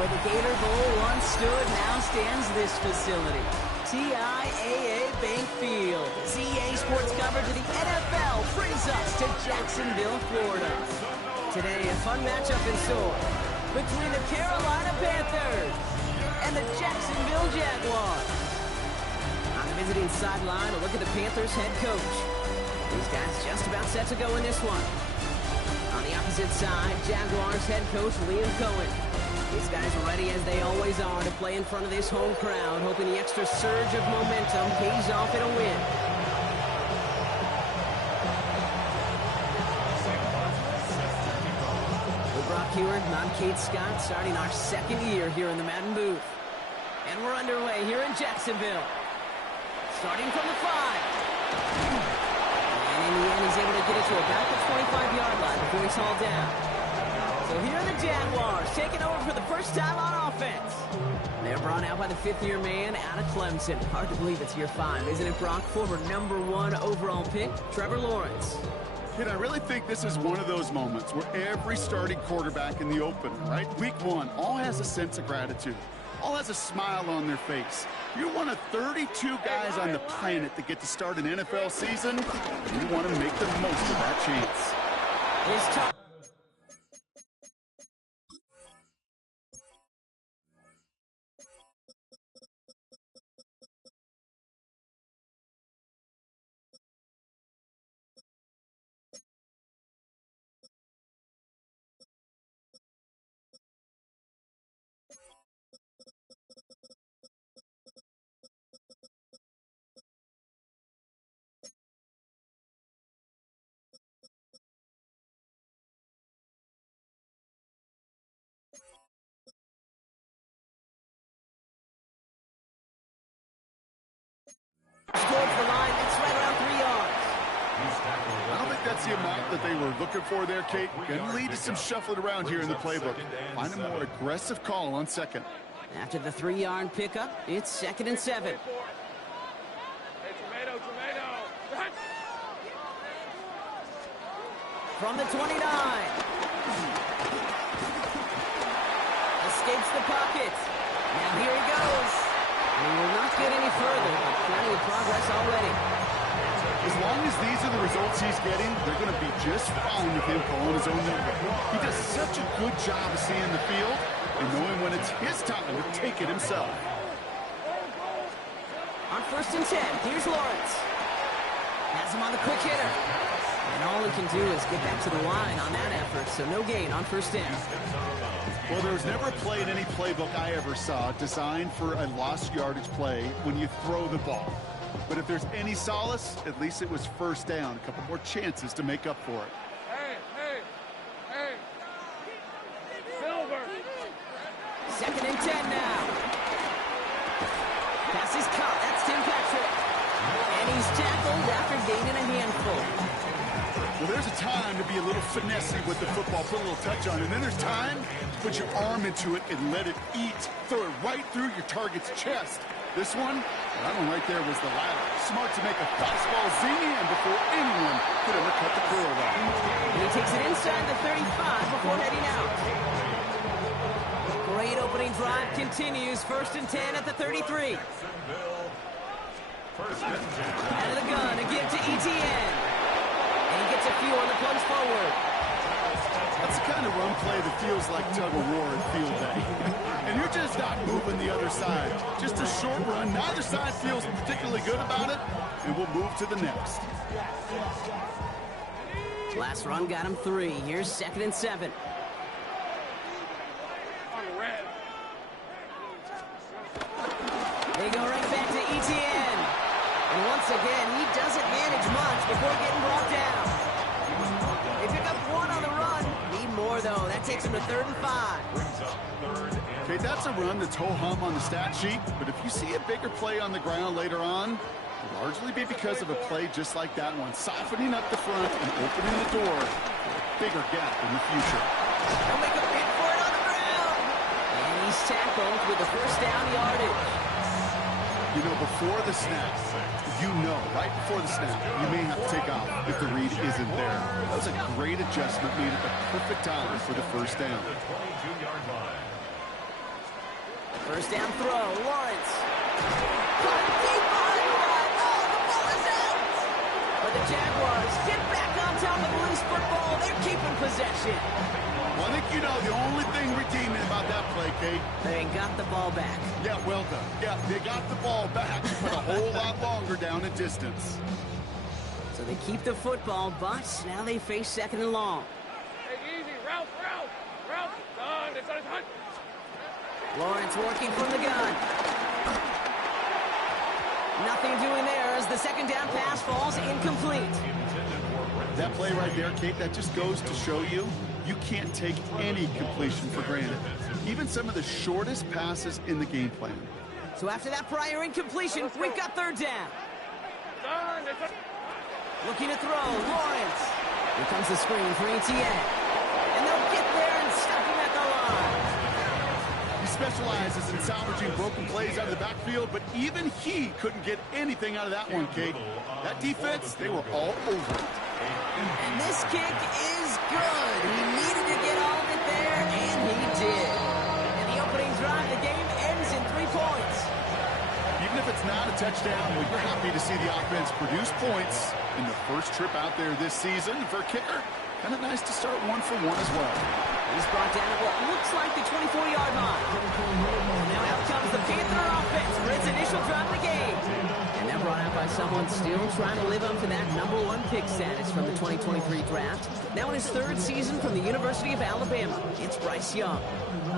Where the Gator Bowl once stood, now stands this facility. TIAA Bank Field. CA Sports coverage of the NFL brings us to Jacksonville, Florida. Today, a fun matchup in store between the Carolina Panthers and the Jacksonville Jaguars. On the visiting sideline, a look at the Panthers head coach. These guys just about set to go in this one. On the opposite side, Jaguars head coach Liam Cohen. These guys are ready as they always are to play in front of this home crowd, hoping the extra surge of momentum pays off in a win. With Brock Heward, I'm Kate Scott, starting our second year here in the Madden booth. And we're underway here in Jacksonville. Starting from the 5. And in the end, he's able to get it to about the 25-yard line before he's hauled down. So here are the Jaguars, taking over for the first time on offense. They're brought out by the fifth-year man out of Clemson. Hard to believe it's year 5, isn't it, Brock? Former #1 overall pick, Trevor Lawrence. And I really think this is one of those moments where every starting quarterback in the open, right? Week 1, all has a sense of gratitude. All has a smile on their face. You're one of 32 guys on the planet that get to start an NFL season, and you want to make the most of that chance. His top. Towards the line, it's right around 3 yards. I don't think that's the amount that they were looking for there, Kate. Going to lead to some shuffling around here in the playbook. Find a more aggressive call on second. After the 3-yard pickup, it's 2nd and 7. From the 29. Escapes the pocket. Now here he goes. He will not get any further, but plenty of progress already. As long as these are the results he's getting, they're going to be just fine with him calling his own number. He does such a good job of seeing the field and knowing when it's his time to take it himself. On 1st and 10, here's Lawrence. Has him on the quick hitter. And all he can do is get back to the line on that effort, so no gain on 1st down. Well, there was never a play in any playbook I ever saw designed for a lost yardage play when you throw the ball. But if there's any solace, at least it was 1st down. A couple more chances to make up for it. Hey! Silver! 2nd and 10 now. Pass is caught. That's Tim Patrick. And he's tackled after gaining a handful. Well, there's a time to be a little finessey with the football, put a little touch on it. And then there's time to put your arm into it and let it eat. Throw it right through your target's chest. This one, that one right there was the latter. Smart to make a fastball zingy and before anyone could ever cut the curl off. And he takes it inside the 35 before heading out. Great opening drive continues. 1st and 10 at the 33. Out of the gun, a give to ETN. And he gets a few on the plunge forward. That's the kind of run play that feels like tug-of-war at field day. And you're just not moving the other side. Just a short run. Neither side feels particularly good about it, and we'll move to the next. Last run got him 3. Here's 2nd and 7. They go right back to ETN. And once again, he doesn't manage much before getting brought down. They pick up 1 on the run. Need more, though. That takes him to 3rd and 5. Okay, that's a run that's ho-hum on the stat sheet, but if you see a bigger play on the ground later on, it'll largely be because of a play just like that one, softening up the front and opening the door for a bigger gap in the future. They'll make a bid for it on the ground. And he's tackled with the 1st down yardage. You know, before the snap, right before the snap, you may have to take off if the read isn't there. That was a great adjustment made at the perfect time for the 1st down. First down throw, Lawrence. Caught deep behind the line. Oh, the ball is out. But the Jaguars get back on top of the loose football. They're keeping possession. Well, I think you know the only thing redeeming about that play, Kate. They got the ball back. Yeah, well done. Yeah, they got the ball back, but a whole lot longer down in distance. So they keep the football, but now they face second and long. Hey, easy. Route. Done. It's on his hunt. Lawrence working from the gun. Nothing doing there as the second down pass falls incomplete. That play right there, Kate, that just goes to show you can't take any completion for granted. Even some of the shortest passes in the game plan. So after that prior incompletion, we've got third down. Looking to throw, Lawrence. Here comes the screen for ETN. And they'll get there and stop him at the line. He specializes in salvaging broken plays out of the backfield, but even he couldn't get anything out of that one, Kate. That defense, they were all over it. And this kick is good. He needed to get all of it there, and he did. And the opening drive, the game ends in 3 points. Even if it's not a touchdown, well, you're happy to see the offense produce points in the first trip out there this season. For a kicker, kind of nice to start 1 for 1 as well. He's brought down at what looks like the 24-yard line. Now out comes the Panther offense for its initial drive of the game. And they're brought out by someone still trying to live up to that #1 pick status from the 2023 draft. Now in his 3rd season from the University of Alabama, it's Bryce Young.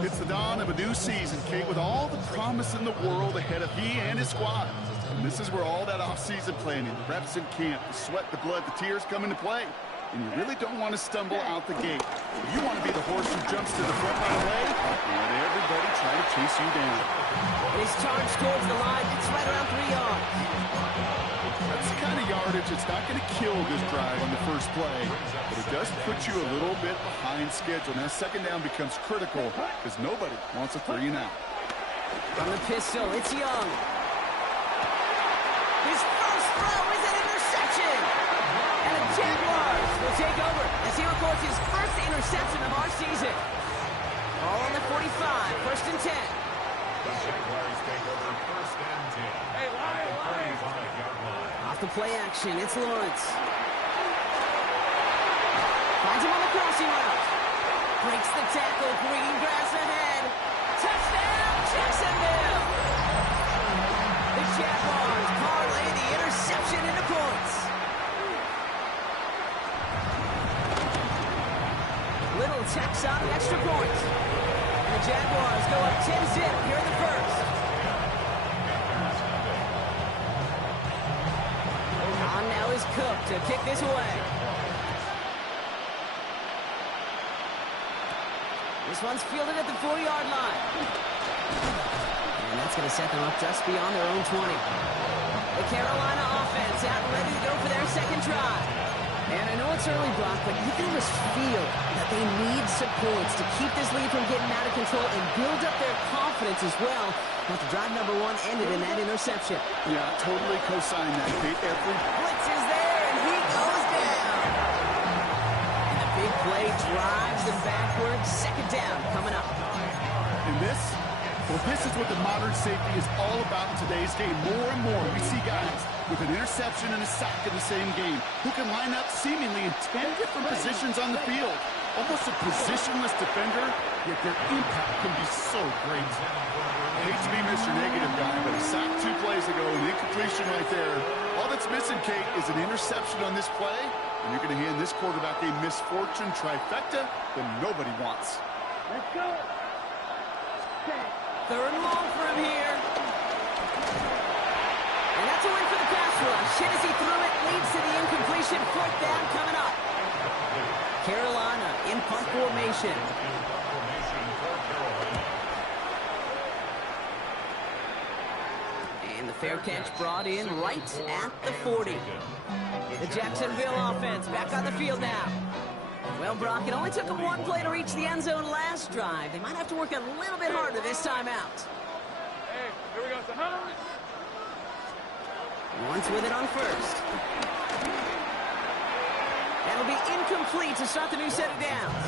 It's the dawn of a new season, Kate, with all the promise in the world ahead of he and his squad. And this is where all that off-season planning, the reps in camp, the sweat, the blood, the tears come into play. And you really don't want to stumble out the gate. You want to be the horse who jumps to the front right away and let everybody try to chase you down. He's charged towards the line. It's right around 3 yards. That's the kind of yardage that's not going to kill this drive on the first play, but it does put you a little bit behind schedule. Now, second down becomes critical because nobody wants a 3 and out. From the pistol, it's Young. His first throw is an interception. And the Jaguars will take over as he records his first interception of our season. All on the 45, first and 10. The Jaguars take over first and 10. Hey, line. Off the play action, it's Lawrence. Finds him on the crossing route. Breaks the tackle, green grass ahead. Touchdown, Jacksonville! The Jaguars parlay the interception into points. Little tacks on an extra point. And the Jaguars go up 10-zip here in the first. On now is Cook to kick this away. This one's fielded at the 4-yard line. And that's going to set them up just beyond their own 20. The Carolina offense out and ready to go for their second drive. And I know it's early, Brock, but you can just feel that they need some points to keep this lead from getting out of control and build up their confidence as well. But the drive #1 ended in that interception. Yeah, totally co-sign that, Kate. Every blitz is there, and he goes down. And the big play drives them backwards. Second down coming up. And this is what the modern safety is all about in today's game. More and more, we see guys with an interception and a sack in the same game who can line up seemingly in 10 different positions on the field. Almost a positionless defender, yet their impact can be so great. I hate to be Mr. Negative guy, but a sack 2 plays ago, an incompletion right there. All that's missing, Kate, is an interception on this play, and you're going to hand this quarterback a misfortune trifecta that nobody wants. Let's go. Third and long for him here. And that's a win for the pass rush. Hit as he threw it, leads to the incompletion. 4th down coming up. Carolina in punt formation. And the fair catch brought in right at the 40. The Jacksonville offense back on the field now. Well, Brock, it only took them 1 play to reach the end zone last drive. They might have to work a little bit harder this time out. Hey, here we go. So, Once with it on first. That'll be incomplete to start the new set of downs.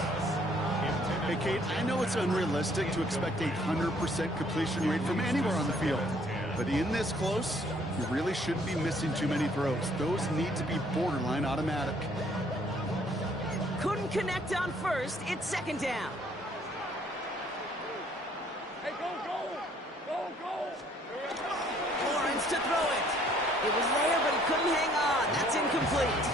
Hey, Kate, I know it's unrealistic to expect a 100% completion rate from anywhere on the field. But in this close, you really shouldn't be missing too many throws. Those need to be borderline automatic. Couldn't connect on first. It's second down. Hey, go! Lawrence to throw it. It was there, but he couldn't hang on. That's incomplete.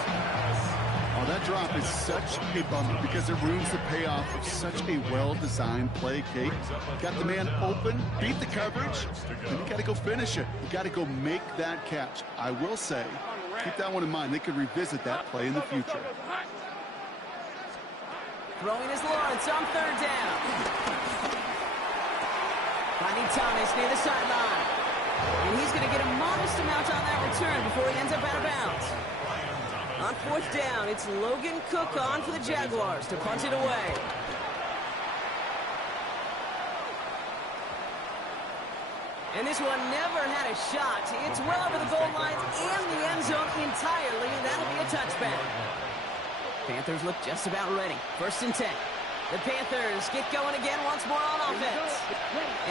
Oh, that drop is such a bummer because it ruins the payoff of such a well-designed play, Kate. Got the man open, beat the coverage, and you got to go finish it. You got to go make that catch. I will say, keep that one in mind. They could revisit that play in the future. Throwing is Lawrence on third down. Finding Thomas near the sideline. And he's going to get a modest amount on that return before he ends up out of bounds. On fourth down, it's Logan Cook on for the Jaguars to punt it away. And this one never had a shot. It's well over the goal line and the end zone entirely, and that'll be a touchback. Panthers look just about ready. First and 10. The Panthers get going again once more on offense.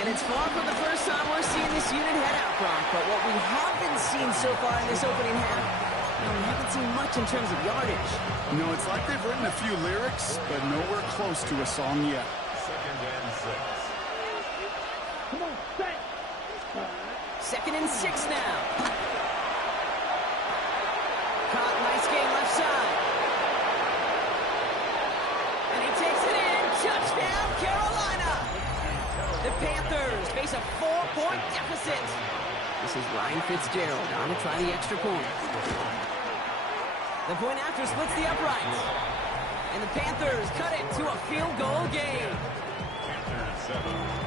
And it's far from the first time we're seeing this unit head out, Brock. But what we haven't seen so far in this opening half, we haven't seen much in terms of yardage. No, it's like they've written a few lyrics, but nowhere close to a song yet. Second and 6. Come on, stay. Second and 6 now. Caught, nice game left side. And he takes it in. Touchdown, Carolina. The Panthers face a 4-point deficit. This is Ryan Fitzgerald on to try the extra point. The point after splits the uprights. And the Panthers cut it to a field goal game. Panthers 7.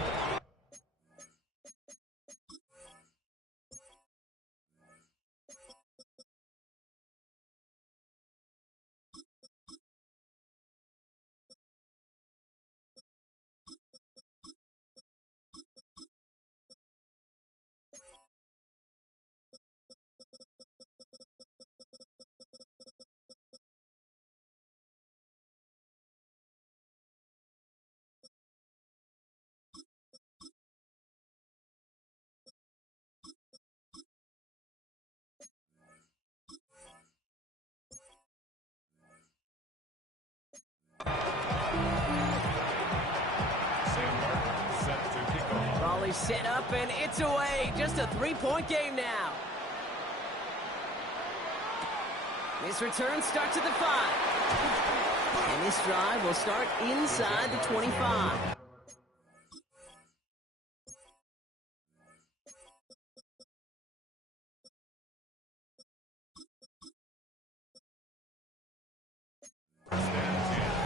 Raleigh set up and it's away. Just a 3-point game now. This return starts at the 5. And this drive will start inside the 25.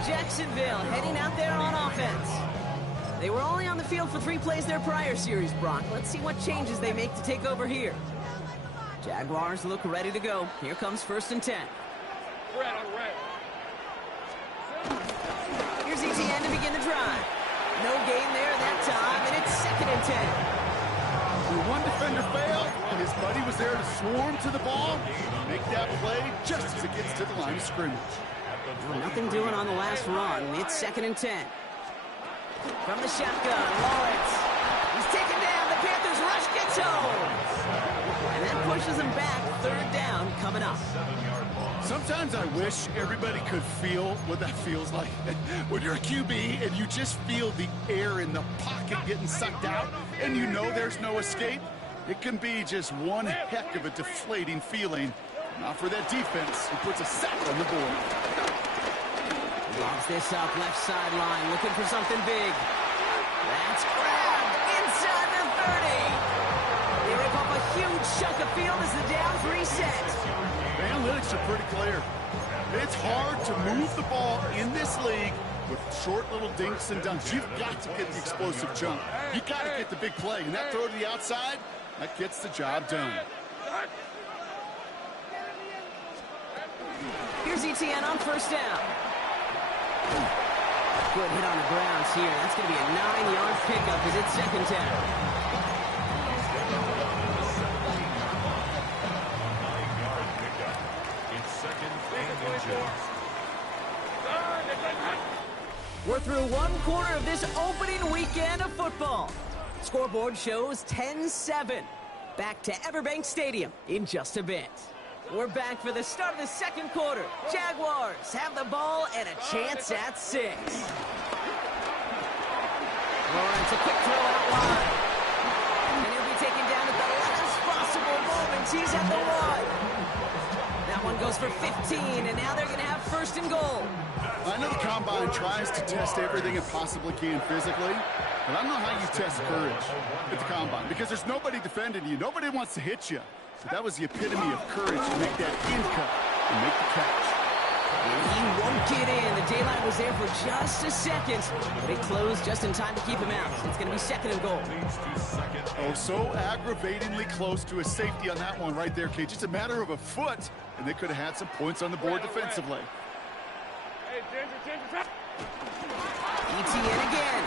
Jacksonville heading out there on offense. They were only on the field for 3 plays their prior series, Brock. Let's see what changes they make to take over here. Jaguars look ready to go. Here comes first and 10. Red on red. Here's ETN to begin the drive. No gain there that time, and it's second and 10. The one defender failed, and his buddy was there to swarm to the ball, make that play just as it gets to the line of scrimmage. Nothing doing on the last run. It's second and 10. From the shotgun, Lawrence. He's taken down. The Panthers rush gets home. And that pushes them back. Third down coming up. Sometimes I wish everybody could feel what that feels like. When you're a QB and you just feel the air in the pocket getting sucked out and you know there's no escape, it can be just one heck of a deflating feeling. Not for that defense, who puts a sack on the board. Lobs this up left sideline, looking for something big. That's grabbed inside the 30. They rip up a huge chunk of field as the downs reset. The analytics are pretty clear. It's hard to move the ball in this league with short little dinks and dunks. You've got to get the explosive jump. You've got to get the big play. And that throw to the outside, that gets the job done. Here's ETN on first down. Good hit on the grounds here. That's going to be a 9-yard pickup as it's second down. Worth through one quarter of this opening weekend of football. Scoreboard shows 10-7. Back to Everbank Stadium in just a bit. We're back for the start of the second quarter. Jaguars have the ball and a chance at 6. Lawrence, a quick throw out wide. And he'll be taken down at the last possible moment. He's at the 1. That one goes for 15, and now they're going to have first and goal. I know the Combine tries to test everything it possibly can physically, but I don't know how you test courage at the Combine because there's nobody defending you. Nobody wants to hit you. But that was the epitome of courage to make that in cut and make the catch. And he won't get in. The daylight was there for just a second, but it closed just in time to keep him out. It's going to be second and goal. Oh, so aggravatingly close to a safety on that one right there, Kate. Just a matter of a foot, and they could have had some points on the board defensively. ETN again.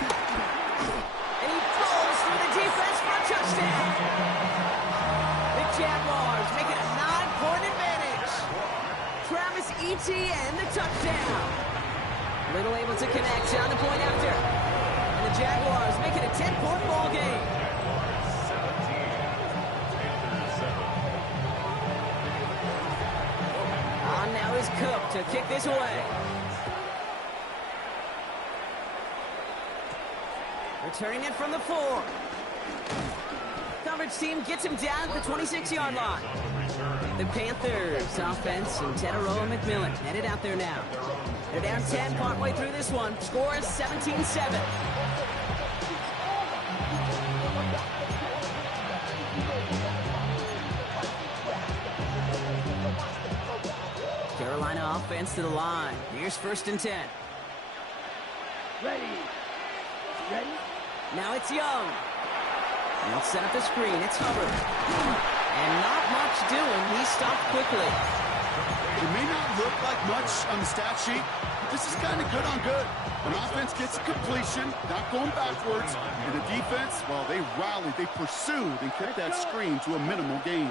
And he falls through the defense for a touchdown. The Jaguars make it a 9-point advantage. Travis Etienne, the touchdown. Little able to connect on the point after. And the Jaguars make it a 10-point ball game. On now is Cook to kick this away. Returning it from the 4. Coverage team gets him down at the 26-yard line. The Panthers offense and Tetaroa McMillan headed out there now. They're down 10 partway through this one. Score is 17-7. Carolina offense to the line. Here's first and 10. Ready. Now it's Young. And they'll set up the screen. It's Hubbard. And not much doing. He stopped quickly. It may not look like much on the stat sheet, but this is kind of good on good. An offense gets a completion, not going backwards, and the defense, well, they rallied, they pursued, and kept that screen to a minimal gain.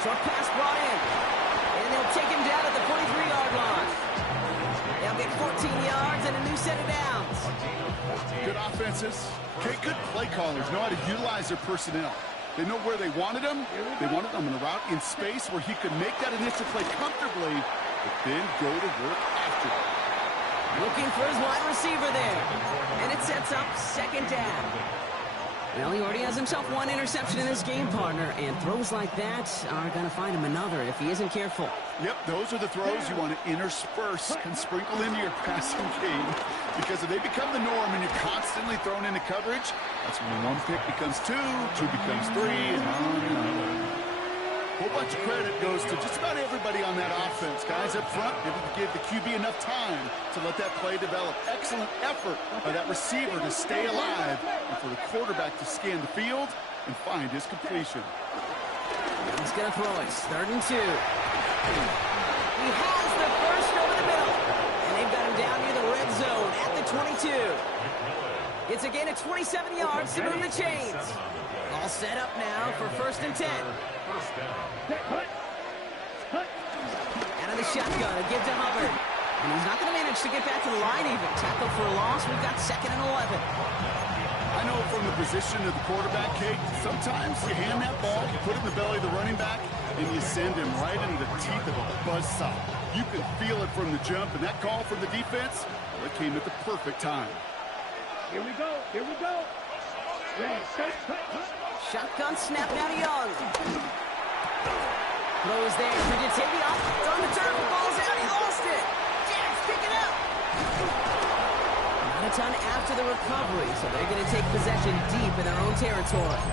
Short pass brought in. And they'll take him down at the 43-yard line. They'll get 14 yards and a new set of downs. Good offenses. Okay, good play callers know how to utilize their personnel. They know where they wanted him. They wanted him in a route in space where he could make that initial play comfortably, but then go to work after it. Looking for his wide receiver there. And it sets up second down. Well, he already has himself one interception in his game, partner, and throws like that are going to find him another if he isn't careful. Yep, those are the throws you want to intersperse and sprinkle into your passing game, because if they become the norm and you're constantly thrown into coverage, that's when one pick becomes two becomes three, and on and on. A whole bunch of credit goes to just about everybody on that offense. Guys up front, able to give the QB enough time to let that play develop. Excellent effort by that receiver to stay alive and for the quarterback to scan the field and find his completion. He's going to throw it. Third and 2. He has the first over the middle. And they've got him down near the red zone at the 22. It's a gain of 27 yards to move the chains. All set up now for first and 10. Out of the shotgun, a give to Hubbard. And he's not going to manage to get back to the line even. Tackle for a loss. We've got second and 11. I know from the position of the quarterback, Kate, sometimes you hand that ball, you put it in the belly of the running back, and you send him right into the teeth of a buzzsaw. You can feel it from the jump, and that call from the defense, well, it came at the perfect time. Here we go. Ready. Shotgun snap now to Young. Throws there for Jatavion. On the turn, ball's out. He lost it. JAX pick it up. Not a ton after the recovery, so they're going to take possession deep in their own territory.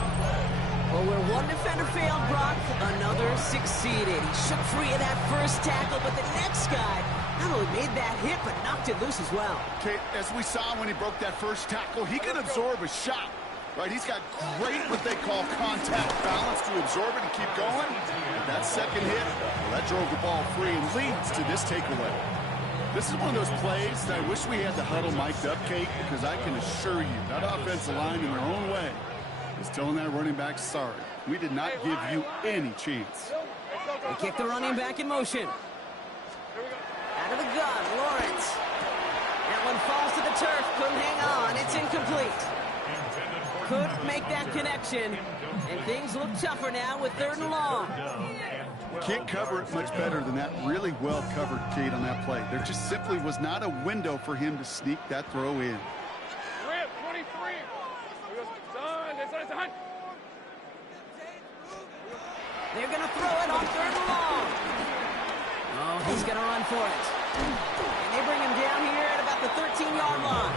Well, where one defender failed, Brock, another succeeded. He shook free of that first tackle, but the next guy not only made that hit, but knocked it loose as well. Okay, as we saw when he broke that first tackle, he can absorb a shot. Right, he's got great what they call contact balance to absorb it and keep going. But that second hit, well, that drove the ball free and leads to this takeaway. This is one of those plays that I wish we had the huddle mic'd up, Kate, because I can assure you that offensive line in their own way is telling that running back, sorry, we did not give you any chance. They kick the running back in motion. Out of the gun, Lawrence. That one falls to the turf. Couldn't hang on. It's incomplete. Couldn't make that connection. And things look tougher now with 3rd and long. Can't cover it much better than that. Really well covered, Kate, on that play. There just simply was not a window for him to sneak that throw in. Rip, 23. Done. They're going to throw it on 3rd and long. Oh, he's going to run for it. And they bring him down here at about the 13-yard line.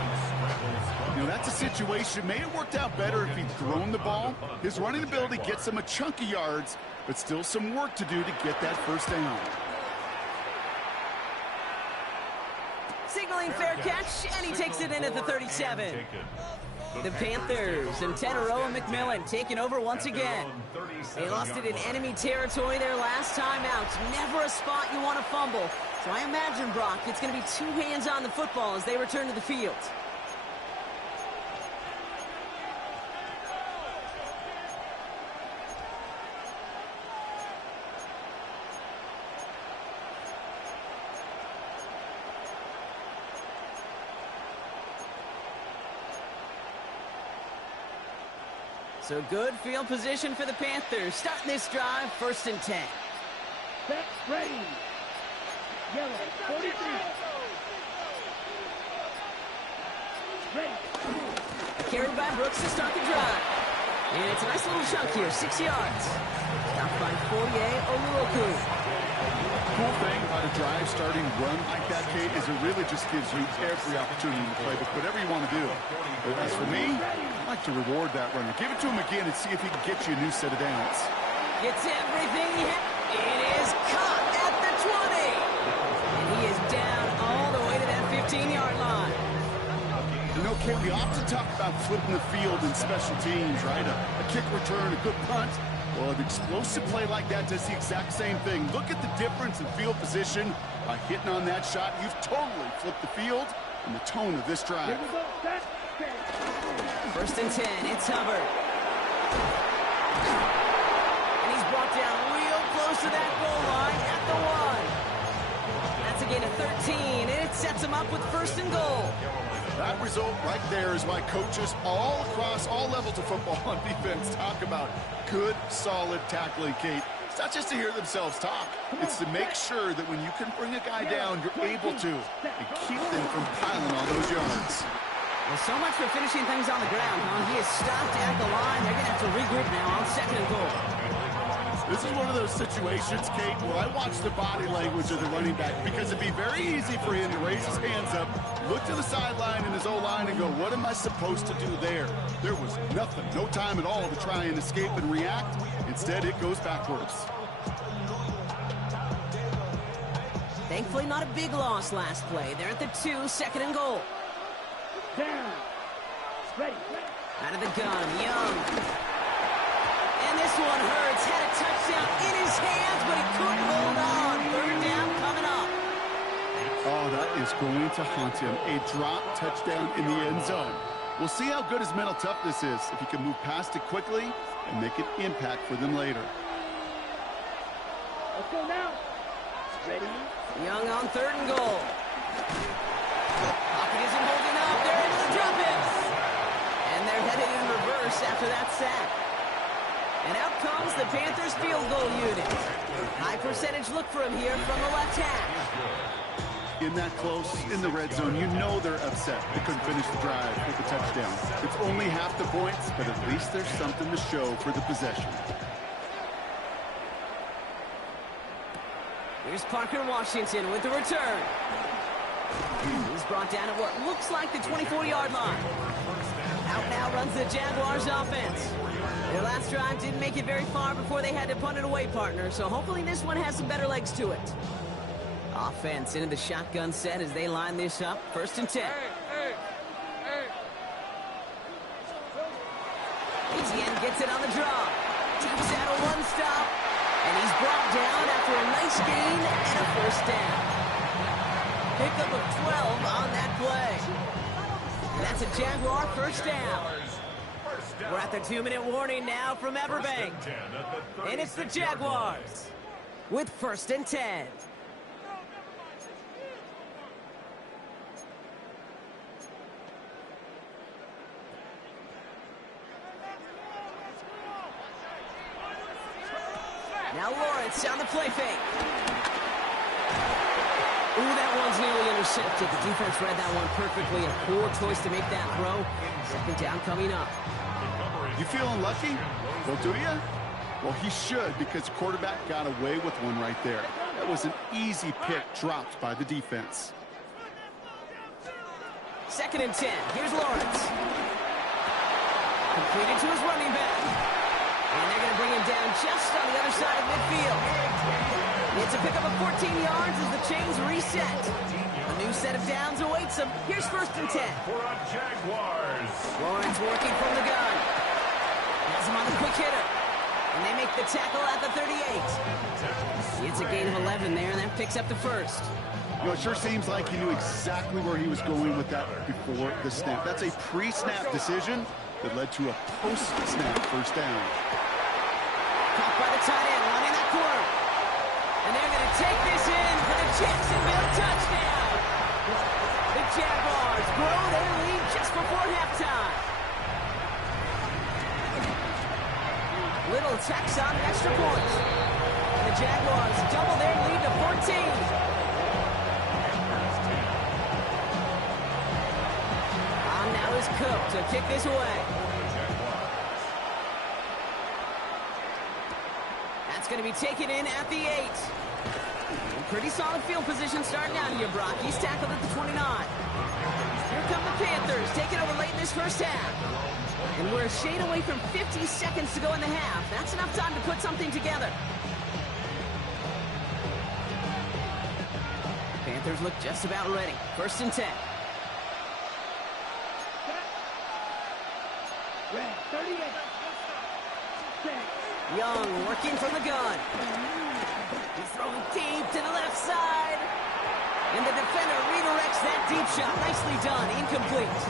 You know, that's a situation. May have worked out better if he'd thrown the ball. His running ability gets him a chunk of yards, but still some work to do to get that first down. Signaling fair catch, and he takes it in at the 37. The Panthers and Tenero McMillan taking over once again. They lost it in enemy territory their last time out. Never a spot you want to fumble. So I imagine, Brock, it's going to be 2 hands on the football as they return to the field. So good field position for the Panthers. Starting this drive, 1st and 10. Set, ready. Yellow, 43. Ready. Carried by Brooks to start the drive. And it's a nice little chunk here, 6 yards. Stopped by Fourier Oluoku. Cool thing about a drive starting run like that, Kate, is it really just gives you every opportunity to play whatever you want to do. But as for me, I like to reward that runner. Give it to him again and see if he can get you a new set of downs. Gets everything he has. It is caught at the 20. And he is down all the way to that 15-yard line. You know, Kate, we often talk about flipping the field in special teams, right? A kick return, a good punt. Well, an explosive play like that does the exact same thing. Look at the difference in field position. By hitting on that shot, you've totally flipped the field and the tone of this drive. 1st and 10, it's Hubbard. And he's brought down real close to that goal line at the 1. That's a gain of 13, and it sets him up with 1st and goal. That result right there is why coaches all across all levels of football on defense talk about good, solid tackling, Kate. It's not just to hear themselves talk. It's to make sure that when you can bring a guy down, you're able to, and keep them from piling on those yards. Well, so much for finishing things on the ground, huh? He is stopped at the line. They're going to have to regroup now on 2nd and goal. This is one of those situations, Kate, where I watch the body language of the running back because it'd be very easy for him to raise his hands up, look to the sideline in his O-line and go, what am I supposed to do there? There was nothing, no time at all to try and escape and react. Instead, it goes backwards. Thankfully, not a big loss last play. They're at the 2, 2nd and goal. Down. Ready. Out of the gun, Young. And this one hurts. Had a touchdown in his hands, but he couldn't hold on. 3rd down coming up. Oh, that is going to haunt him. A drop touchdown in the end zone. We'll see how good his mental toughness is if he can move past it quickly and make an impact for them later. Let's go now. Ready. Young on 3rd and goal. Pocket isn't holding up. They're into the drop-ins. And they're headed in reverse after that sack. And out comes the Panthers field goal unit. High percentage look for him here from the left hash. In that close, in the red zone, you know they're upset. They couldn't finish the drive with a touchdown. It's only half the points, but at least there's something to show for the possession. Here's Parker Washington with the return. He's brought down at what looks like the 24-yard line. Out now runs the Jaguars offense. Their last drive didn't make it very far before they had to punt it away, partner, so hopefully this one has some better legs to it. Offense into the shotgun set as they line this up. 1st and 10. Etienne gets it on the draw. Keeps out a 1-stop. And he's brought down after a nice gain and a 1st down. Pickup of 12 on that play. And that's a Jaguar 1st down. We're at the 2-minute warning now from Everbank. And it's the Jaguars with 1st and 10. Now Lawrence on the play fake. Ooh, that one's nearly intercepted. The defense read that one perfectly. A poor choice to make that throw. Second down coming up. You feeling lucky? Well, do you? Well, he should, because the quarterback got away with one right there. That was an easy pick dropped by the defense. Second and 10. Here's Lawrence. Completed to his running back. And they're going to bring him down just on the other side of midfield. It's a pickup of 14 yards as the chains reset. A new set of downs awaits him. Here's first and 10. For a Jaguars. Lawrence working from the gun. Has him on the quick hitter. And they make the tackle at the 38. It's a gain of 11 there, and that picks up the first. You know, it sure seems like he knew exactly where he was going with that before the snap. That's a pre-snap decision that led to a post-snap first down. Caught by the tight end, running that corner. And they're going to take this in for the Jacksonville touchdown. The Jaguars grow their lead just before halftime. Little tacks on an extra point. And the Jaguars double their lead to 14. Now is Cook to kick this away. That's going to be taken in at the 8. Pretty solid field position starting out here, Brock. He's tackled at the 29. Here come the Panthers, taking over late in this first half. And we're a shade away from 50 seconds to go in the half. That's enough time to put something together. Panthers look just about ready. First and 10. Young working from the gun. He's throwing deep to the left side. And the defender redirects that deep shot. Nicely done. Incomplete.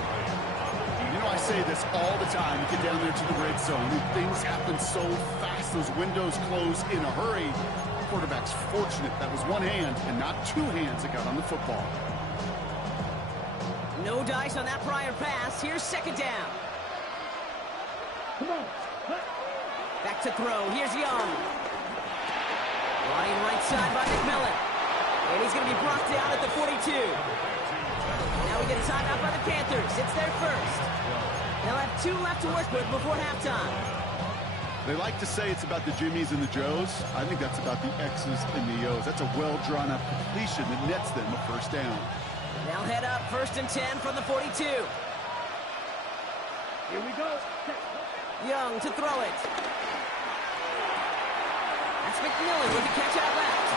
You know, I say this all the time. You get down there to the red zone, and things happen so fast. Those windows close in a hurry. The quarterback's fortunate that was one hand and not two hands that got on the football. No dice on that prior pass. Here's second down. Come on. Back to throw. Here's Young. Running right side by McMillan. And he's going to be brought down at the 42. Now we get a timeout by the Panthers. It's their first. They'll have 2 left to work with before halftime. They like to say it's about the Jimmies and the Joes. I think that's about the X's and the O's. That's a well-drawn-up completion that nets them a first down. They'll head up first and 10 from the 42. Here we go. Young to throw it. That's McMillan with the catch out left.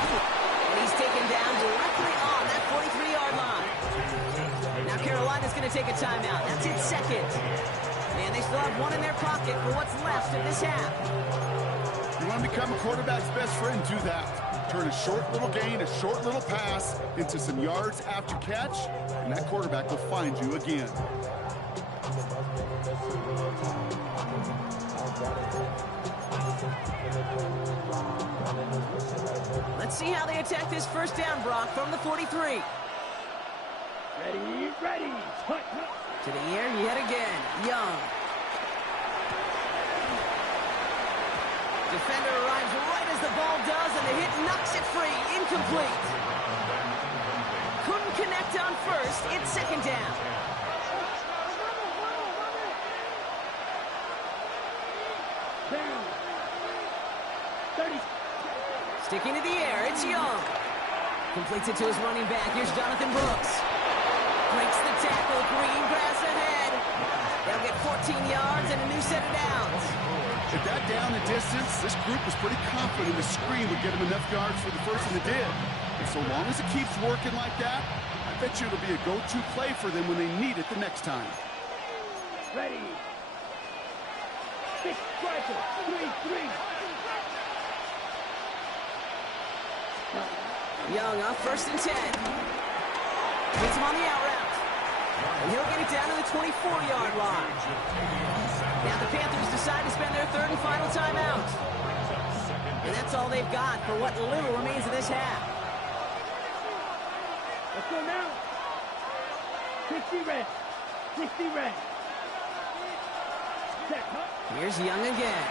And he's taken down directly on that 43-yard line. Now Carolina's going to take a timeout. That's its second. And they still have one in their pocket for what's left of this half. You want to become a quarterback's best friend, do that. Turn a short little gain, a short little pass into some yards after catch, and that quarterback will find you again. Let's see how they attack this first down, Brock, from the 43. Ready. To the air yet again. Young. Defender arrives right as the ball does, and the hit knocks it free. Incomplete. Couldn't connect on first. It's second down. Down. 30. Sticking to the air, it's Young. Completes it to his running back. Here's Jonathan Brooks. Breaks the tackle, green grass ahead. They'll get 14 yards and a new set of downs. At that down and distance, this group was pretty confident the screen would get them enough yards for the first, and it did. And so long as it keeps working like that, I bet you it'll be a go-to play for them when they need it the next time. Ready. 6 strikers. 3. Young up first and 10. Gets him on the out route. And he'll get it down to the 24-yard line. Now the Panthers decide to spend their third and final timeout. And that's all they've got for what little remains of this half. Let's go now. 60 red. 60 red. Set. Here's Young again.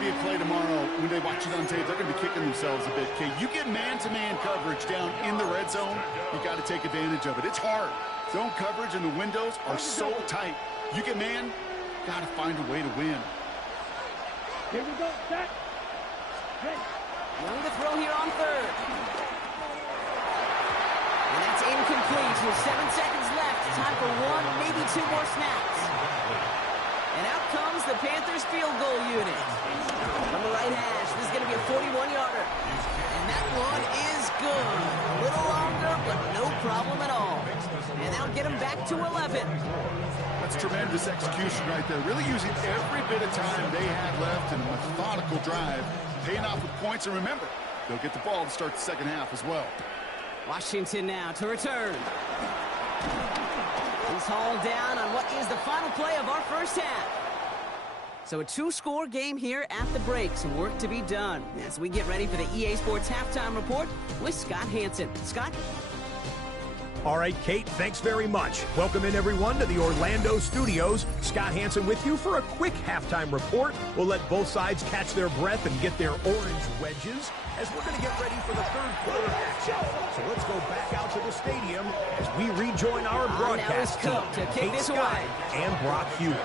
to be a play tomorrow. When they watch it on tape, they're going to be kicking themselves a bit, Kate. You get man-to-man coverage down in the red zone, you got to take advantage of it. It's hard. Zone coverage and the windows are so tight. You get man, got to find a way to win. Here we go, set. Ready. Young to throw here on third. And that's incomplete with 7 seconds left. Time for one, maybe 2 more snaps. And out comes the Panthers field goal unit. From the right hash, this is going to be a 41-yarder. And that one is good. A little longer, but no problem at all. And that'll get them back to 11. That's tremendous execution right there. Really using every bit of time they had left in a methodical drive. Paying off with points. And remember, they'll get the ball to start the second half as well. Washington now to return. He's hauled down on what is the final play of our first half. So a 2-score game here at the break. Some work to be done as we get ready for the EA Sports Halftime Report with Scott Hansen. Scott? All right, Kate, thanks very much. Welcome in, everyone, to the Orlando studios. Scott Hansen with you for a quick halftime report. We'll let both sides catch their breath and get their orange wedges as we're going to get ready for the third quarter action. So let's go back out to the stadium as we rejoin our broadcast team, to kick Kate this Scott away. and Brock Hewitt.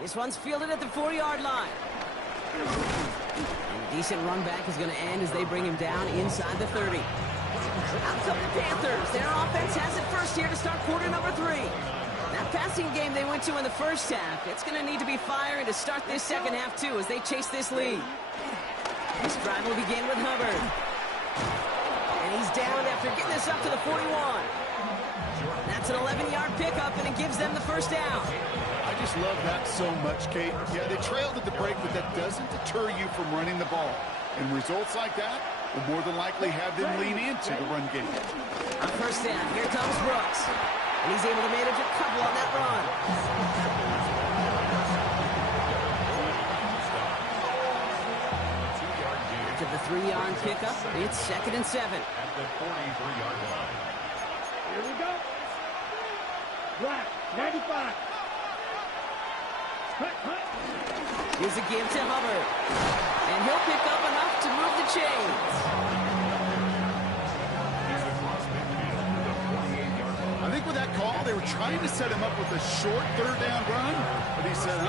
This one's fielded at the 4-yard line. And a decent run back is going to end as they bring him down inside the 30. Out come the Panthers. Their offense has it first here to start quarter number 3. That passing game they went to in the first half, it's going to need to be firing to start this second half too as they chase this lead. This drive will begin with Hubbard. And he's down after getting this up to the 41. That's an 11-yard pickup, and it gives them the first down. I just love that so much, Kate. Yeah, they trailed at the break, but that doesn't deter you from running the ball. And results like that will more than likely have them lean into the run game. On first down, here comes Brooks. And he's able to manage a couple on that run. To the 3-yard pickup, it's 2nd and 7. At the 43-yard line. Here we go. Black, 95. Hut, hut. Here's a give to Hubbard. And he'll pick up enough to move the chains. I think with that call, they were trying to set him up with a short third down run, but he said,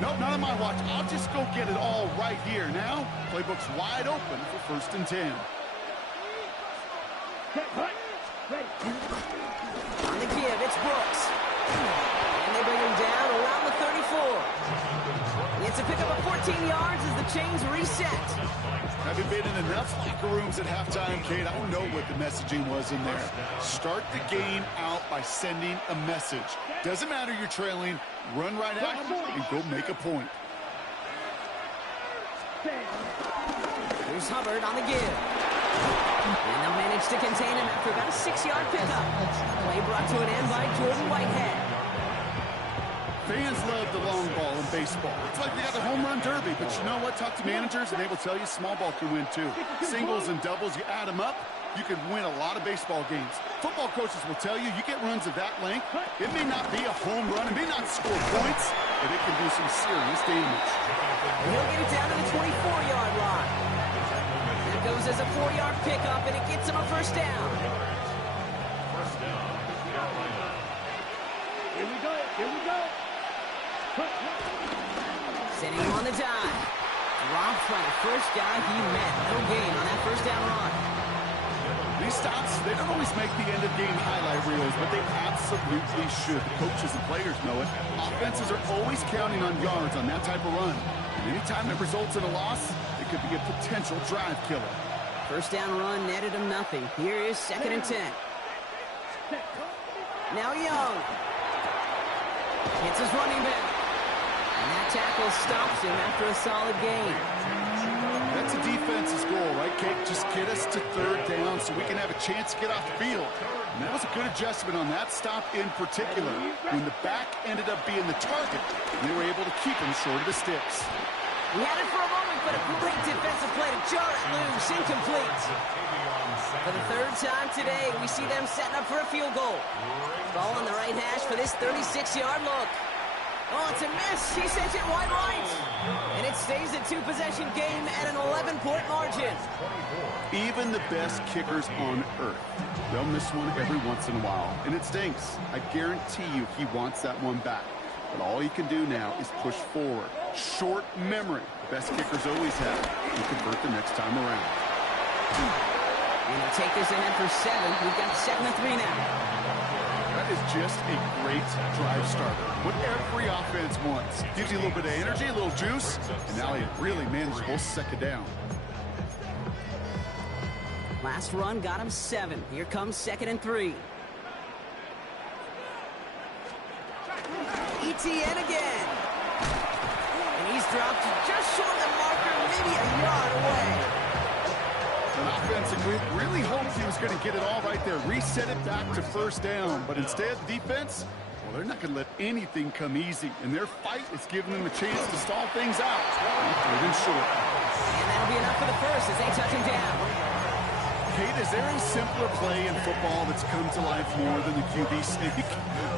nope, not on my watch. I'll just go get it all right here. Now, playbook's wide open for 1st and 10. Set, hut. Ready. On the give, it's Brooks. And they bring him down around the 34. It's a pickup of 14 yards as the chains reset. Having been in enough locker rooms at halftime, Kate, I know what the messaging was in there. Start the game out by sending a message. Doesn't matter you're trailing, run right at them and go make a point. Here's Hubbard on the give. And they'll manage to contain him after about a 6-yard pickup. Play brought to an end by Jordan Whitehead. Fans love the long ball in baseball. It's like they got the home run derby, but you know what? Talk to managers, and they will tell you small ball can win too. Singles and doubles, you add them up, you can win a lot of baseball games. Football coaches will tell you, you get runs of that length, it may not be a home run, it may not score points, but it can do some serious damage. And he'll get it down to the 24-yard line. That goes as a 4-yard pickup, and it gets him a first down. First down, Carolina. Here we go. Here we go. Sending him on the dive. Dropped by the first guy he met. No gain on that first down run. These stops, they don't always make the end-of-game highlight reels, but they absolutely should. The coaches and players know it. Offenses are always counting on yards on that type of run. And anytime it results in a loss, it could be a potential drive killer. First down run netted him nothing. Here is 2nd and 10. Now Young. Hits his running back. And that tackle stops him after a solid gain. That's a defense's goal, right, Kate? Just get us to 3rd down so we can have a chance to get off the field. And that was a good adjustment on that stop in particular. When the back ended up being the target, they were able to keep him short of the sticks. He had it for a moment, but a great defensive play to jar it loose. Incomplete. For the 3rd time today, we see them setting up for a field goal. Ball on the right hash for this 36-yard look. Oh, it's a miss. He sent it wide right. And it stays a two-possession game at an 11-point margin. Even the best kickers on earth, they'll miss one every once in a while, and it stinks. I guarantee you he wants that one back. But all he can do now is push forward. Short memory. The best kickers always have. And convert the next time around. And he'll take this in for 7. We've got 7-3 now. That is just a great drive starter. What every offense wants. Gives you a little bit of energy, a little juice, and now he really manageable second down. Last run got him 7. Here comes 2nd and 3. ETN again. And he's dropped just short of the marker, maybe a yard away. An offensive group really hoped he was going to get it all right there, reset it back to first down. But instead, the defense, well, they're not going to let anything come easy. And their fight is giving them a chance to stall things out. They're short. And that'll be enough for the first as they touch him down. Kate, is there a simpler play in football that's come to life more than the QB sneak?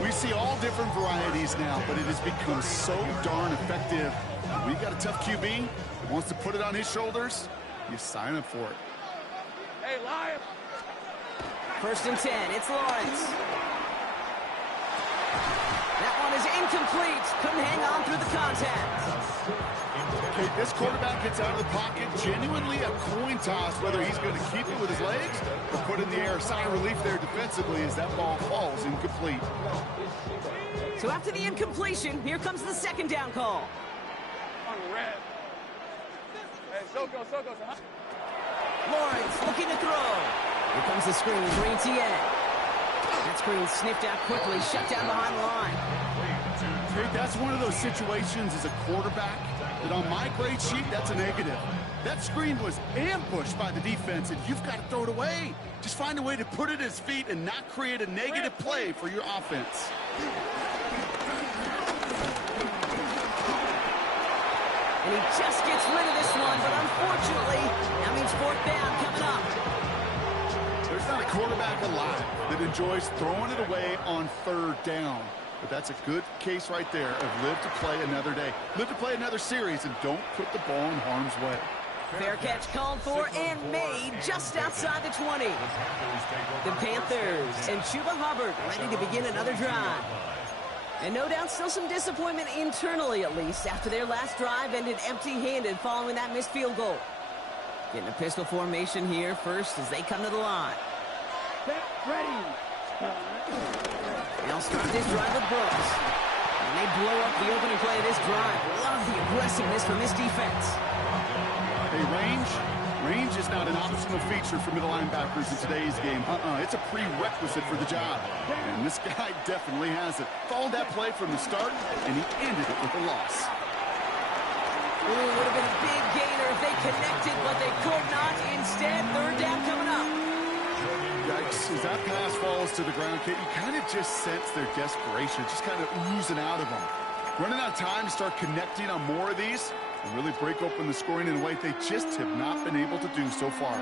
We see all different varieties now, but it has become so darn effective. We got a tough QB that wants to put it on his shoulders. You sign up for it. Hey, Lion. 1st and 10. It's Lawrence. That one is incomplete. Couldn't hang on through the contact. Okay, this quarterback gets out of the pocket. Genuinely a coin toss whether he's going to keep it with his legs or put it in the air. Sign of relief there defensively as that ball falls incomplete. So after the incompletion, here comes the 2nd down call. On red. Hey, Soko. Lawrence looking to throw. Here comes the screen for ETN. That screen sniffed out quickly, shut down behind the line. Hey, that's one of those situations as a quarterback that on my grade sheet, that's a negative. That screen was ambushed by the defense, and you've got to throw it away. Just find a way to put it at his feet and not create a negative play for your offense. And he just gets rid of this one, but unfortunately, that means 4th down coming up. There's not a quarterback alive that enjoys throwing it away on 3rd down. But that's a good case right there of live to play another day. Live to play another series and don't put the ball in harm's way. Fair catch called for and made just outside the 20. The Panthers and Chuba Hubbard ready to begin another drive. And no doubt still some disappointment internally at least after their last drive ended empty-handed following that missed field goal. Getting a pistol formation here first as they come to the line. Ready. They'll start this drive with Brooks. And they blow up the opening play of this drive. Love the aggressiveness from this defense. Hey, range is not an optional feature for middle linebackers in today's game. It's a prerequisite for the job. And this guy definitely has it. Followed that play from the start, and he ended it with a loss. Ooh, would have been a big gainer if they connected, but they could not. Instead, 3rd down coming up. Yikes, as that pass falls to the ground, Kate, you kind of just sense their desperation, just kind of oozing out of them. Running out of time to start connecting on more of these and really break open the scoring in a way they just have not been able to do so far.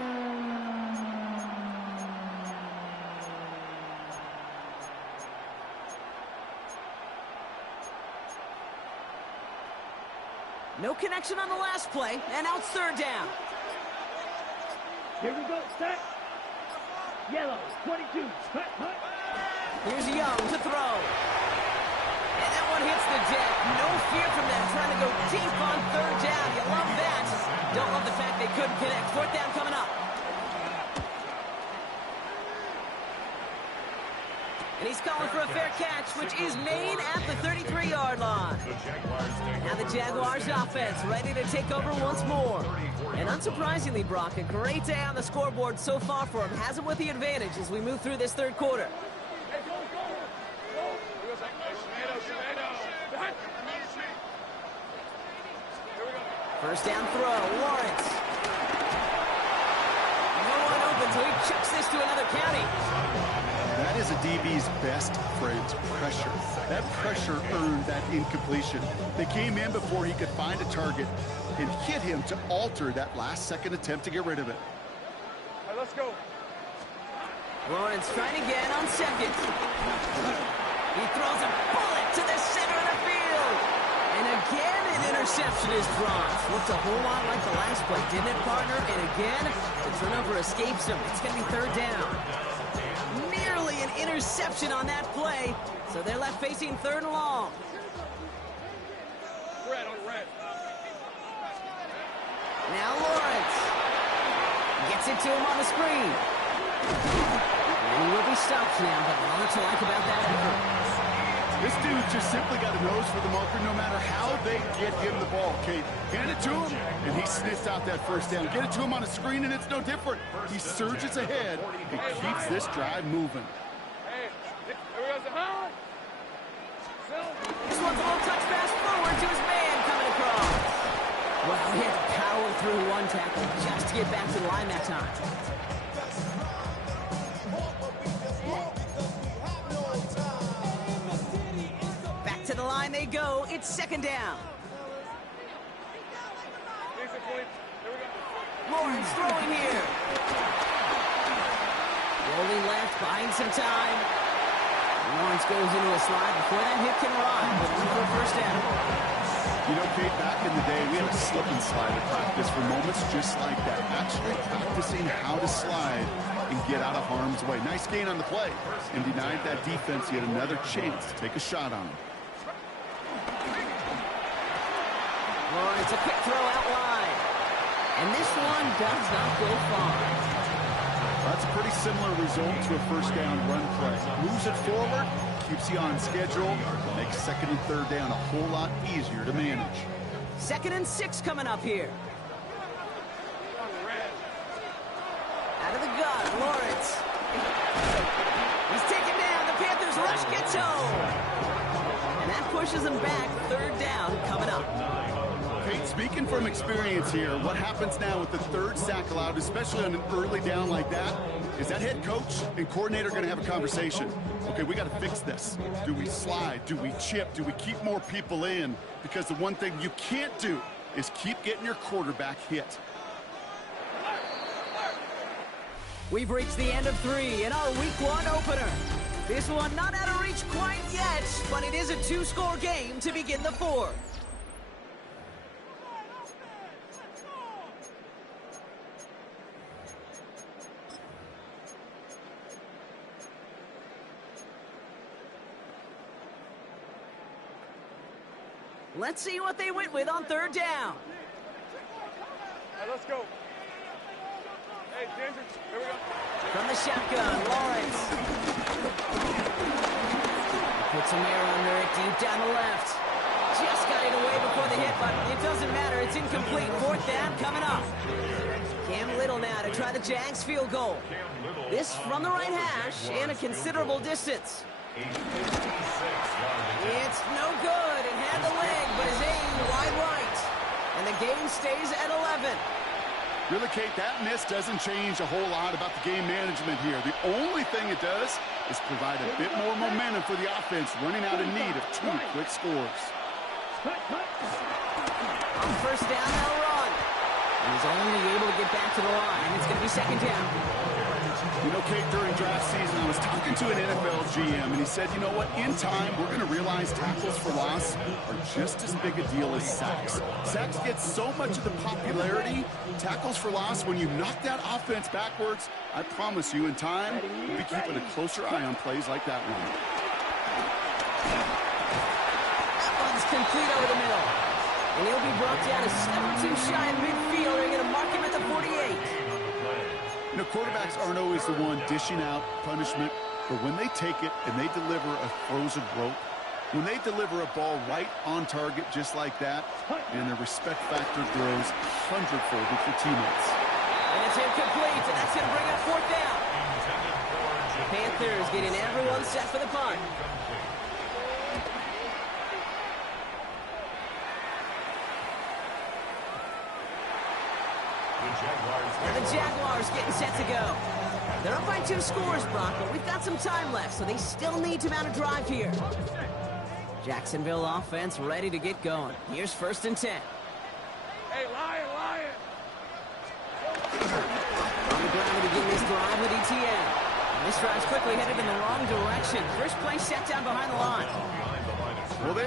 No connection on the last play, and now it's 3rd down. Here we go. Set. Yellow. 22. Hut. Here's Young to throw. And that one hits the deck. No fear from them trying to go deep on 3rd down. You love that. Don't love the fact they couldn't connect. 4th down coming up. And he's calling for a fair catch, which is made at the 33-yard line. Now the Jaguars offense ready to take over once more. And unsurprisingly, Brock, a great day on the scoreboard so far for him. Has him with the advantage as we move through this 3rd quarter. First down throw, Lawrence. No one open, so he chucks this to another county. That is a DB's best friend, pressure. That pressure earned that incompletion. They came in before he could find a target and hit him to alter that last-second attempt to get rid of it. All right, let's go. Lawrence trying again on 2nd. He throws a bullet to the center of the field. interception is dropped. Looked a whole lot like the last play, didn't it, partner? And again, the turnover escapes him. It's going to be third down. Nearly an interception on that play, so they're left facing third and long. Red on red. Now Lawrence gets it to him on the screen. And he will be stopped now, but a lot to like about that effort. This dude just simply got a nose for the marker no matter how they get him the ball, Kate. Hand it to him, and he sniffs out that first down. Get it to him on a screen, and it's no different. He surges ahead and keeps this drive moving. Hey, here we go, Zahan. This one's a little touch pass forward to his man coming across. Well, he had to power through one tackle just to get back to the line that time. Back to the line they go. It's second down. Lawrence throwing here. Rolling left, buying some time. Lawrence goes into a slide before that hit can ride. Looking for a first down. You know, Kate, back in the day, we had a slip and slide at practice for moments just like that. Actually practicing how to slide and get out of harm's way. Nice gain on the play, and denied that defense yet another chance to take a shot on him. Lawrence, a quick throw out wide. And this one does not go far. That's a pretty similar result to a first down run play. Moves it forward, keeps you on schedule, makes second and third down a whole lot easier to manage. 2nd and 6 coming up here. Out of the gun, Lawrence. He's taken down. The Panthers rush gets home. And that pushes them back. Third down coming up. Kate, speaking from experience here, what happens now with the third sack allowed, especially on an early down like that, is that head coach and coordinator going to have a conversation. Okay, we got to fix this. Do we slide? Do we chip? Do we keep more people in? Because the one thing you can't do is keep getting your quarterback hit. We've reached the end of 3 in our Week 1 opener. This one not out of reach quite yet, but it is a 2-score game to begin the 4th. Let's see what they went with on third down. Hey, let's go. Hey, Ginger, here we go. From the shotgun, Lawrence. Puts some air under it, deep down the left. Just got it away before the hit, but it doesn't matter. It's incomplete. 4th down coming up. Cam Little now to try the JAX field goal. This from the right hash and a considerable distance. It's no good. It had the leg, but is aimed wide right. And the game stays at 11. Really, Kate, that miss doesn't change a whole lot about the game management here. The only thing it does is provide a bit more momentum for the offense, running out in need of 2 quick scores. On first down, they'll run. He's only able to get back to the line. It's going to be second down. You know, Kate, during draft season, I was talking to an NFL GM, and he said, you know what, in time, we're going to realize tackles for loss are just as big a deal as sacks. Sacks get so much of the popularity. Tackles for loss, when you knock that offense backwards, I promise you, in time, we'll be keeping a closer eye on plays like that one. That one's complete over the middle. And he'll be brought down to 7-2 shy of midfield. They're going to mark him at the 48. You know, quarterbacks aren't always the one dishing out punishment, but when they take it and they deliver a frozen rope, when they deliver a ball right on target just like that, and the respect factor grows 100-fold with your teammates. And it's incomplete, and that's going to bring up 4th down. Panthers getting everyone set for the punt. And the Jaguars getting set to go. They're up by 2 scores, Brock, but we've got some time left, so they still need to mount a drive here. Jacksonville offense ready to get going. Here's 1st and 10. Hey, Lion. On the ground to begin this drive with ETN. And this drive's quickly headed in the wrong direction. First play set down behind the line. Well, they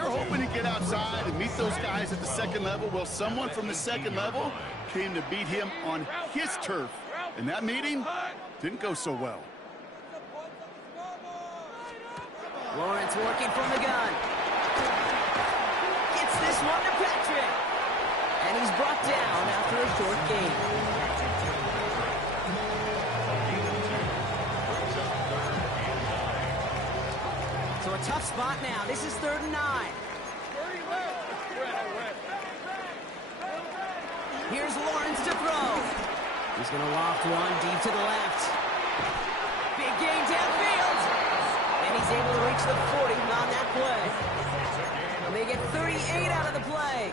were hoping to get outside and meet those guys at the second level. Well, someone from the second level came to beat him on his turf. And that meeting didn't go so well. Lawrence working from the gun. Gets this one to Patrick. And he's brought down after a short game. So a tough spot now. This is 3rd and 9. Here's Lawrence to throw. He's going to loft one deep to the left. Big gain downfield. And he's able to reach the 40 on that play. And they get 38 out of the play.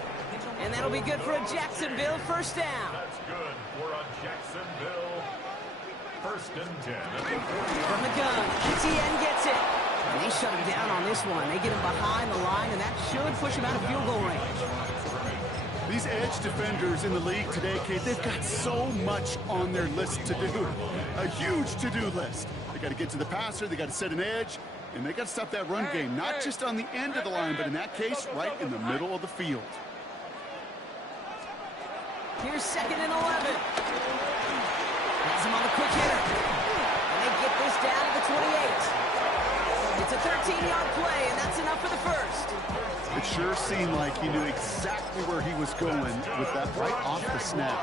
And that'll be good for a Jacksonville first down. That's good for a Jacksonville 1st and 10. From the gun, ETN gets it. And they shut him down on this one. They get him behind the line, and that should push him out of field goal range. These edge defenders in the league today, Kate, they've got so much on their list to do. A huge to-do list. They got to get to the passer, they got to set an edge, and they got to stop that run game, not just on the end of the line, but in that case, right in the middle of the field. Here's 2nd and 11. Has him on the quick hitter. And they get this down to the 28. It's a 13-yard play, and that's enough for the first. It sure seemed like he knew exactly where he was going with that right off the snap.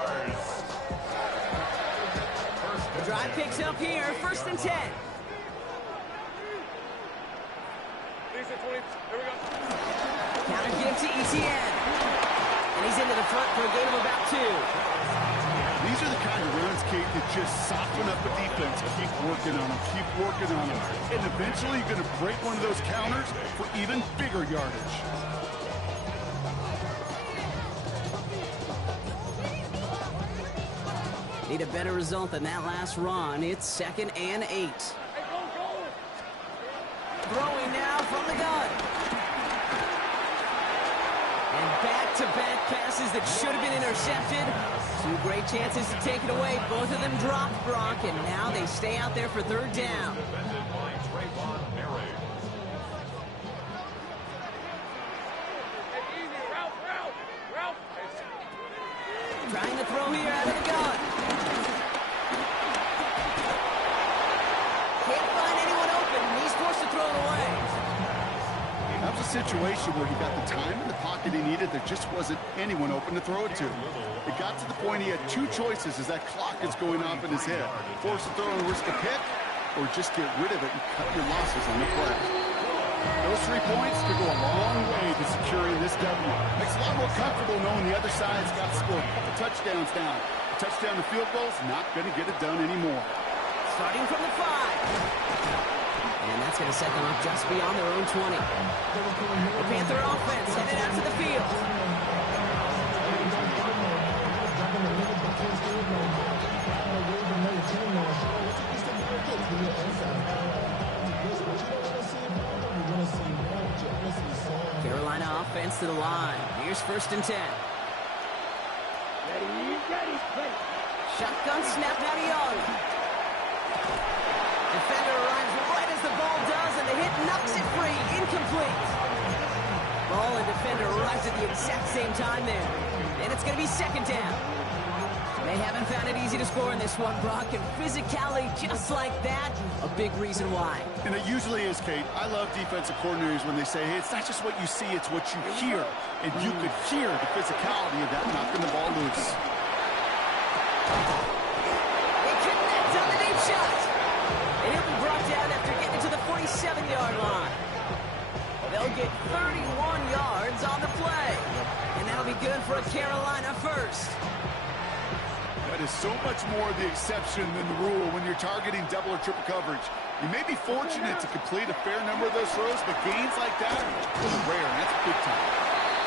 The drive picks up here, 1st and 10. Counter give to ETN. And he's into the front for a gain of about 2. These are the kind of runs, Kate, that just soften up the defense. Keep working on them, keep working on them. And eventually you're going to break one of those counters for even bigger yardage. Need a better result than that last run. It's 2nd and 8. Throwing now from the gun. And back-to-back passes that should have been intercepted. 2 great chances to take it away. Both of them dropped, Brock, and now they stay out there for 3rd down. Trying to throw here out of the gun. Can't find anyone open. He's forced to throw it away. That was a situation where he got the time in the pocket he needed. There just wasn't anyone open to throw it to. It got to the point he had 2 choices as that clock is going off in his head. Force to throw and risk a pick, or just get rid of it and cut your losses on the play. Those 3 points could go a long way to securing this W. Makes it a lot more comfortable knowing the other side's got to score a couple touchdowns now. A touchdown to field goal's not going to get it done anymore. Starting from the 5. And that's going to set them up just beyond their own 20. The Panther offense headed out to the field. Carolina offense to the line. Here's 1st and 10. Shotgun snap now to Young. Defender arrives right as the ball does, and the hit knocks it free. Incomplete. Ball and defender arrives at the exact same time there. And it's going to be 2nd down. They haven't found it easy to score in this one, Brock, and physicality just like that, a big reason why. And it usually is, Kate. I love defensive coordinators when they say, hey, it's not just what you see, it's what you hear. And you could hear the physicality of that knocking the ball loose. They connect on the deep shot. And he'll be brought down after getting to the 47-yard line. They'll get 31 yards on the play. And that'll be good for a Carolina first. That is so much more the exception than the rule when you're targeting double or triple coverage. You may be fortunate to complete a fair number of those throws, but gains like that are rare, and that's big time.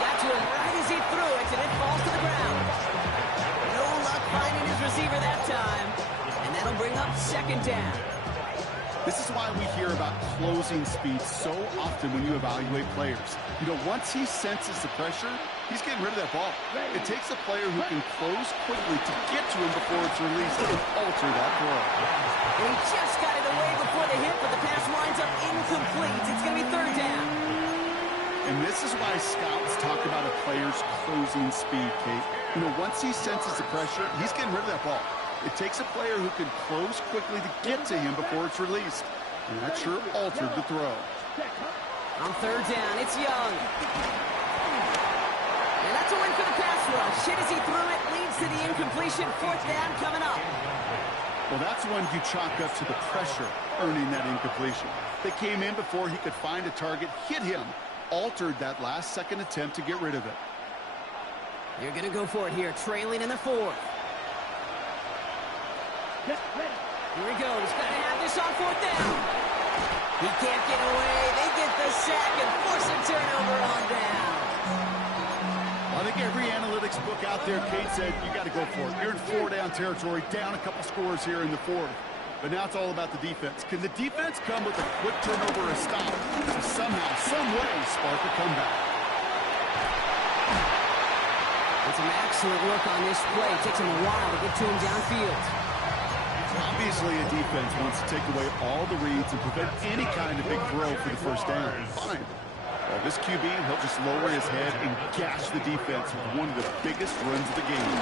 Got to him right as he threw it, and it falls to the ground. No luck finding his receiver that time, and that'll bring up 2nd down. This is why we hear about closing speed so often when you evaluate players. You know, once he senses the pressure, he's getting rid of that ball. It takes a player who can close quickly to get to him before it's released and alter that throw. And he just got it away before the hit, but the pass winds up incomplete. It's going to be 3rd down. this is why scouts talk about a player's closing speed, Kate. You know, once he senses the pressure, he's getting rid of that ball. It takes a player who can close quickly to get to him before it's released. And that sure altered the throw. On third down, it's Young. And that's a win for the pass rush. Hit as he threw it, leads to the incompletion. Fourth down coming up. Well, that's one you chalk up to the pressure earning that incompletion. They came in before he could find a target, hit him, altered that last-second attempt to get rid of it. You're going to go for it here, trailing in the fourth. Here he goes. Got to have this on fourth down. He can't get away. They get the sack and force a turnover on down. I think every analytics book out there, Kate, said you got to go for it. You're in four-down territory, down a couple scores here in the fourth. But now it's all about the defense. Can the defense come with a quick turnover or a stop to somehow, some way, spark a comeback? It's an excellent look on this play. It takes him a while to get to him downfield. Obviously, a defense wants to take away all the reads and prevent any kind of big throw for the first down. Fine. Well, this QB, he'll just lower his head and gash the defense with one of the biggest runs of the game.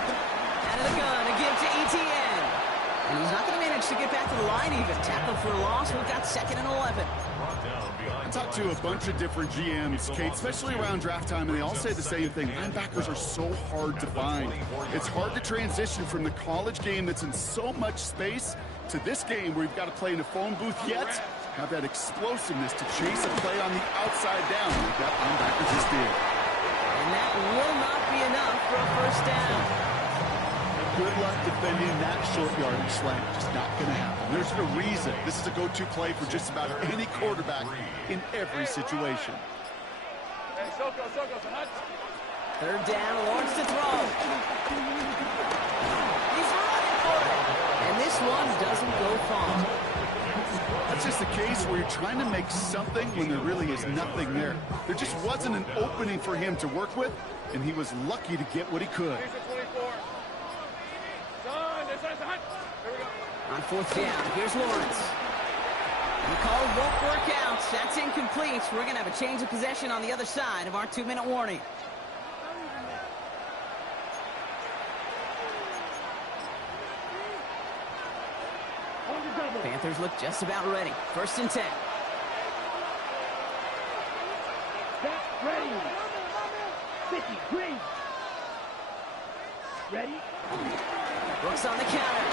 Out of the gun, a give to ETN. And he's not going to manage to get back to the line even. Tackle for a loss. We've got 2nd and 11. I talked to a bunch of different GMs, Kate, especially around draft time, and they all say the same thing. Linebackers are so hard to find. It's hard to transition from the college game that's in so much space to this game where you've got to play in a phone booth yet have that explosiveness to chase a play on the outside down like that linebacker just did. And that will not be enough for a first down. Good luck defending that short yardage slant. Just not going to happen. There's a reason. This is a go-to play for just about any quarterback in every situation. Hey, Soko, Hunt. Third down, Lawrence to throw. He's running for it. And this one doesn't go far. That's just the case where you're trying to make something when there really is nothing there. There just wasn't an opening for him to work with, and he was lucky to get what he could. On fourth down, here's Lawrence. And the call won't work out. That's incomplete. We're going to have a change of possession on the other side of our 2-minute warning. Panthers look just about ready. 1st and 10. Ready. 50, green. Ready? Brooks on the counter.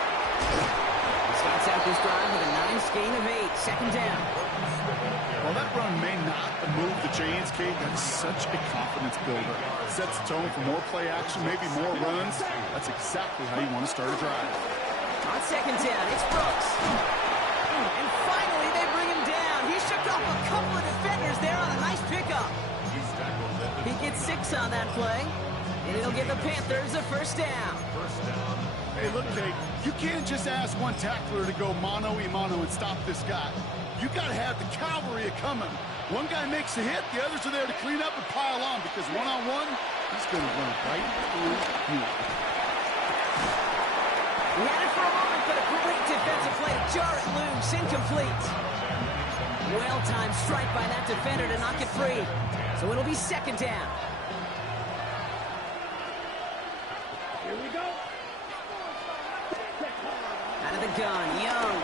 He starts out this drive with a nice gain of 8. 2nd down. Well, that run may not move the chains, Kate. That's such a confidence builder. Sets the tone for more play action, maybe more runs. That's exactly how you want to start a drive. On 2nd down, it's Brooks. And finally, they bring him down. He shook off a couple of defenders there on a nice pickup. He gets 6 on that play, and it'll give the Panthers a 1st down. Hey, look, Kate, you can't just ask one tackler to go mano-a-mano and stop this guy. You got to have the cavalry coming. One guy makes a hit, the others are there to clean up and pile on, because one-on-one, he's going to run right through you. We had it for a moment, but a great defensive play to jar it loose, incomplete. Well-timed strike by that defender to knock it free. So it'll be 2nd down. Here we go. Out of the gun, Young.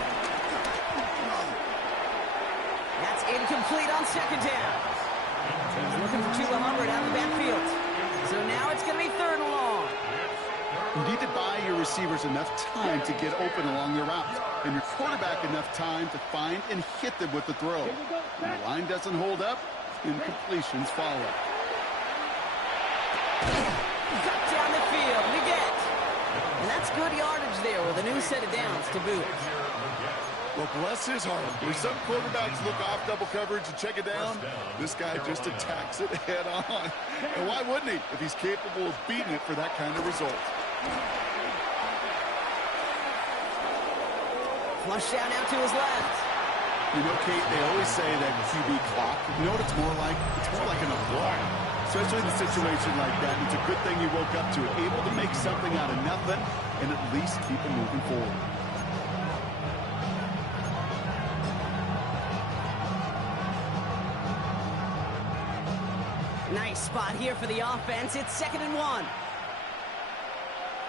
That's incomplete on 2nd down. He's looking for Chuba Hubbard out of the backfield. So now it's going to be 3rd and long. You need to buy your receivers enough time to get open along their route, and your quarterback enough time to find and hit them with the throw. When the line doesn't hold up, incompletions follow. Cut down the field, Leggett. And that's good yardage there with a new set of downs to boot. Well, bless his heart. Where some quarterbacks look off double coverage and check it down, this guy just attacks it head on. And why wouldn't he if he's capable of beating it for that kind of result? Flush out now to his left. You know, Kate, they always say that QB clock. You know what it's more like? It's more like an applause. Especially in a situation like that. It's a good thing you woke up to it. Able to make something out of nothing and at least keep it moving forward. Nice spot here for the offense. It's 2nd and 1.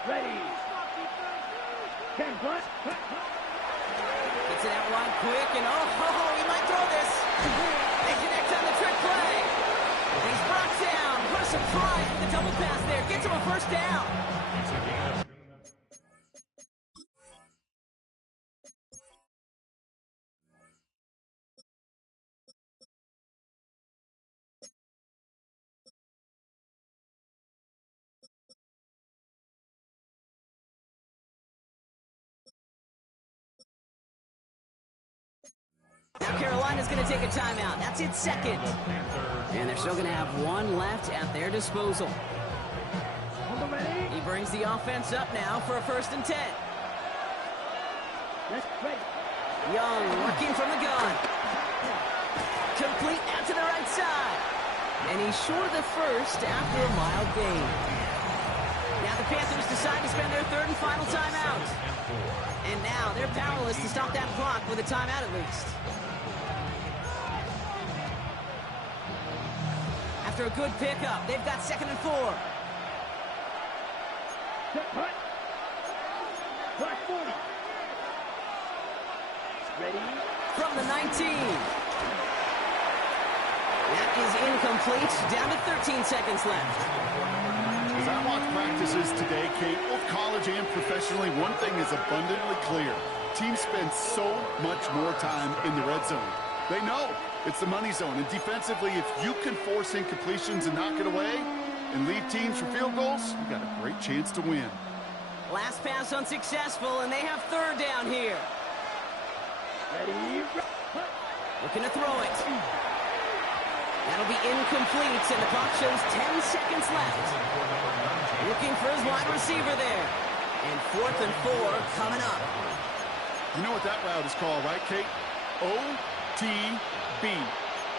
Ready. 10 plus. Gets it out wide quick, and oh, he might throw this. They connect on the trick play. He's brought down. What a surprise with the double pass there. Gets him a first down. Now Carolina's going to take a timeout. That's its 2nd. And they're still going to have 1 left at their disposal. He brings the offense up now for a 1st and 10. Young working from the gun. Complete out to the right side. And he's short of the first after a mild gain. Now the Panthers decide to spend their 3rd and final timeout. And now they're powerless to stop that clock with a timeout at least. After a good pickup, they've got 2nd and 4. Punt. Clock 40. Ready. From the 19. That is incomplete. Down to 13 seconds left. As I watch practices today, Kate, both college and professionally, one thing is abundantly clear. Teams spend so much more time in the red zone. They know it's the money zone. And defensively, if you can force incompletions and knock it away and lead teams for field goals, you got a great chance to win. Last pass unsuccessful, and they have 3rd down here. Ready. Looking to throw it. That'll be incomplete, and the clock shows 10 seconds left. Looking for his wide receiver there. And 4th and 4 coming up. You know what that route is called, right, Kate? OTB,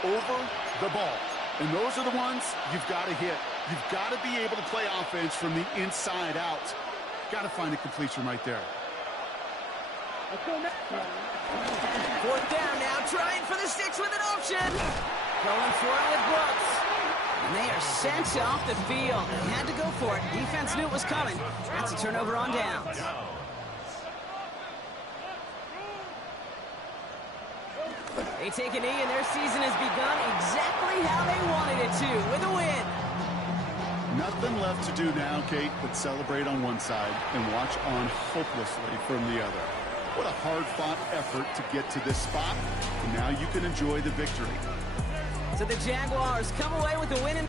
over the ball. And those are the ones you've got to hit. You've got to be able to play offense from the inside out. Got to find a completion right there. 4th down now, trying for the 6 with an option. Going for it with Brooks. And they are sent off the field. They had to go for it. Defense knew it was coming. That's a turnover on downs. They take a knee, and their season has begun exactly how they wanted it to, with a win. Nothing left to do now, Kate, but celebrate on one side and watch on hopelessly from the other. What a hard-fought effort to get to this spot, and now you can enjoy the victory. So the Jaguars come away with a win.